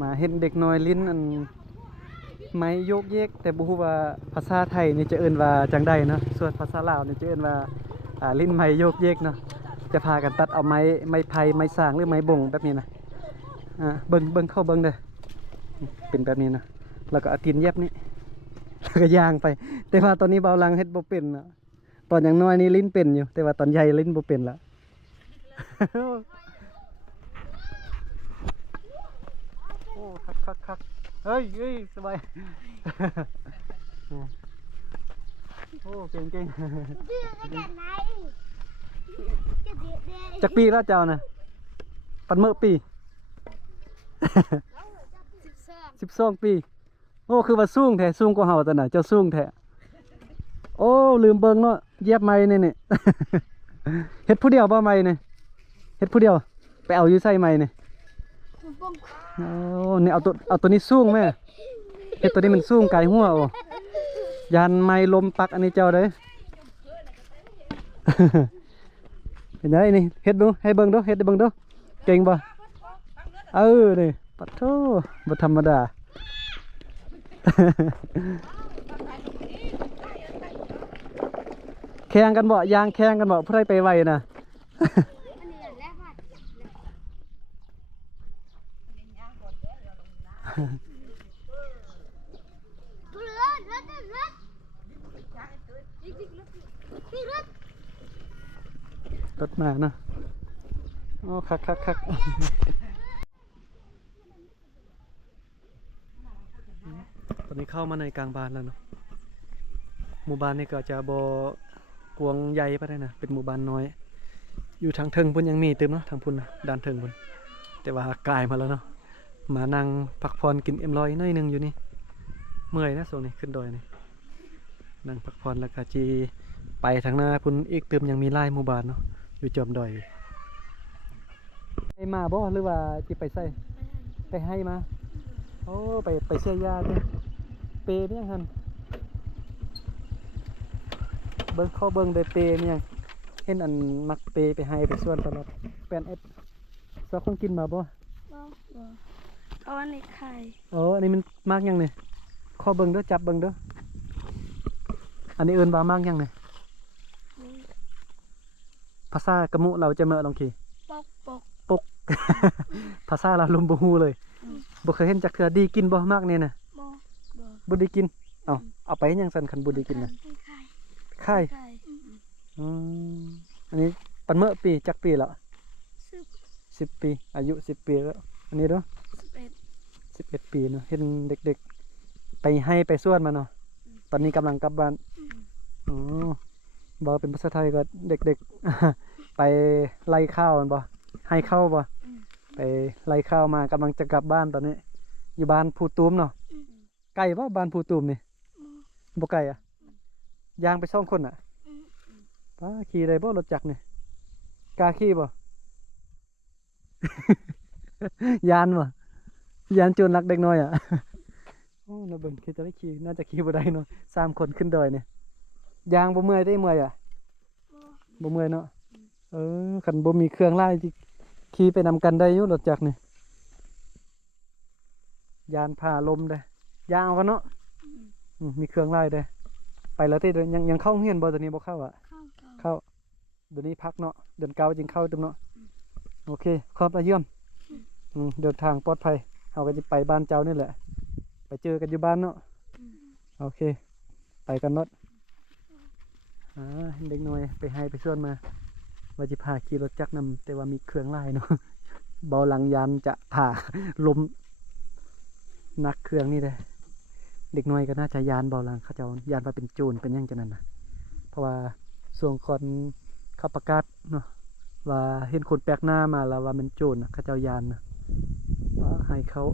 มาเห็นเด็กน้อยลิ้นอันไม้โยกเยกแต่บ่ฮู้ว่าภาษาไทยนี่จะเอิ้นว่าจังใดเนาะส่วนภาษาลาวนี่จะเอิ้นว่าลิ้นไม้โยกเยกเนาะจะพากันตัดเอาไม้ไผ่ไม้สร้างหรือไม้บ่งแบบนี้นะเบิ่งเข้าเบิ่งเด้อเป็นแบบนี้นะแล้วก็เอาตีนเย็บนี่แล้วก็ย่างไปแต่ว่าตอนนี้เบาลังเฮ็ดบ่เป็นนะตอนยังน้อยนี่ลิ้นเป็นอยู่แต่ว่าตอนใหญ่ลิ้นบ่เป็นละ โอ้คักเฮ้ยสบาย โอ้เก่งจักปีแล้วเจ้านะปันเมื่อปี 12 ปีโอ้คือว่าสูงแท้สูงกว่าเฮาตอนน่ะเจ้าสูงแท้โอ้ลืมเบิ่งเนาะเย็บไม้นี่ เฮ็ดผู้เดียวบ่ไม้นี่เฮ็ดผู้เดียวไปเอาอยู่ใส่ไม้นี่โอ้นี่เอาตัวนี้สูงแม่เฮ็ดตัวนี้มันสูงไกลหัวโอ้ยันไม้ลมปักอันนี้เจ้าเด้อ เป็นไงนี่เฮ็ดดูให้เบิ่งดูเฮ็ดให้เบิ่งดูเก่งบ่นี่ปัดโธบ่ธรรมดา แข่งกันบ่ยางแข่งกันบ่ผู้ใดไปไวน่ะ รถมาเนาะโอ้คัก ตอนนี้เข้ามาในกลางบ้านแล้วเนาะหมู่บ้านนี่ก็จะบ่กวางใหญ่ปานใดนะเป็นหมู่บ้านน้อย อยู่ทางเทิงพุ่นยังมีเต็มเนาะทางพุ่นนะด้านเทิงพุ่นแต่ว่ากลายมาแล้วเนาะมานั่งพักผ่อนกินM100หน่อยนึงอยู่นี่เมื่อยนะโซนนี้ขึ้นดอยนี่นั่งพักผ่อนแล้วก็จีไปทางหน้าพุ่นอีกเติมยังมีไร่หมู่บ้านเนาะอยู่จอมดอยไปมาบ่หรือว่าจิไปใส่ไปให้มาโอ้ไปเสียยาด้วยเปย์นี่ยังหันเบิ้งข้อเบิ้งได้เปย์นี่ยังเห็นอันมักเปย์ไปให้ไปส่วนตลอด8Fซอคงกินมาบ่เอาอันนี้ไข่ โอ้อันนี้มันมากยังเนี่ยข้อเบิ้งเด้อจับเบิ้งเด้ออันนี้เอิ้นว่ามากยังเนี่ยภาษากะมุเราจะเมื่อลองขี่ปก ภาษาเราลมบ่ฮู้เลยบ่เคยเห็นจักเทื่อดีกินบ่มากเนี่ยน่ะบ่ได้กินเอาไปยังสั่นคันบ่ได้กินน่ะไข่อันนี้ปันเมื่อปีจักปีแล้ว10 ปีอายุ10 ปีแล้วอันนี้เด้อ11 ปีเนาะเห็นเด็กๆไปให้ไปส่วนมาเนาะตอนนี้กำลังกลับบ้านอ๋อบ่เป็นภาษาไทยก็เด็กๆ ไปไล่ข้าวมันบ่ให้ข้าวบ่ไปไล่ข้าวมากำลังจะกลับบ้านตอนนี้อยู่บ้านภูตูมเนาะไกลบ่บ้านภูตูมนี่บ่ไกลอ่ะย่างไป2 คนอ่ะป้าขี่ได้บ่รถจักรนี่กล้าขี่บ่ ยานบ่ยานโจรลักเด็กน้อยอ่ะ โอ้น่าเบิ่งคือจะได้ขี่น่าจะขี่บ่ได้เนาะ3 คนขึ้นดอยเนี่ยยางบ่เมื่อยได้เมื่อยอ่ะบ่เมื่อยเนาะคันบ่มีเครื่องไล่ที่ขี่ไปนำกันได้อยู่รถจักรนี่ยานพาลมได้ยางเอากันเนาะมีเครื่องไล่ได้ไปแล้วที่ยังเข้าเฮียนบ่ตอนนี้บ่เข้าอ่ะเข้าเดี๋ยวนี้พักเนาะเดือน9จึงเข้าตึมเนาะโอเคขอบเยี่ยมเดินทางปลอดภัยเฮาก็จะไปบ้านเจ้านี่แหละไปเจอกันอยู่บ้านเนาะโอเคไปกันเนาะเด็กน้อยไปให้ไปส่วนมาว่าจะพาขี่รถจักรนำแต่ว่ามีเครื่องไล่เนาะ เบาหลังยานจะผ่าลมนักเครื่องนี่เลยเด็กน้อยก็น่าจะยานเบาหลังเขาจะยานว่าเป็นโจรเป็นยังจังนั้นนะเพราะว่าส่วนคนเขาประกาศเนาะว่าเห็นคนแปลกหน้ามาแล้วว่ามันโจรนะเขาเจ้ายานนะว่าให้เขา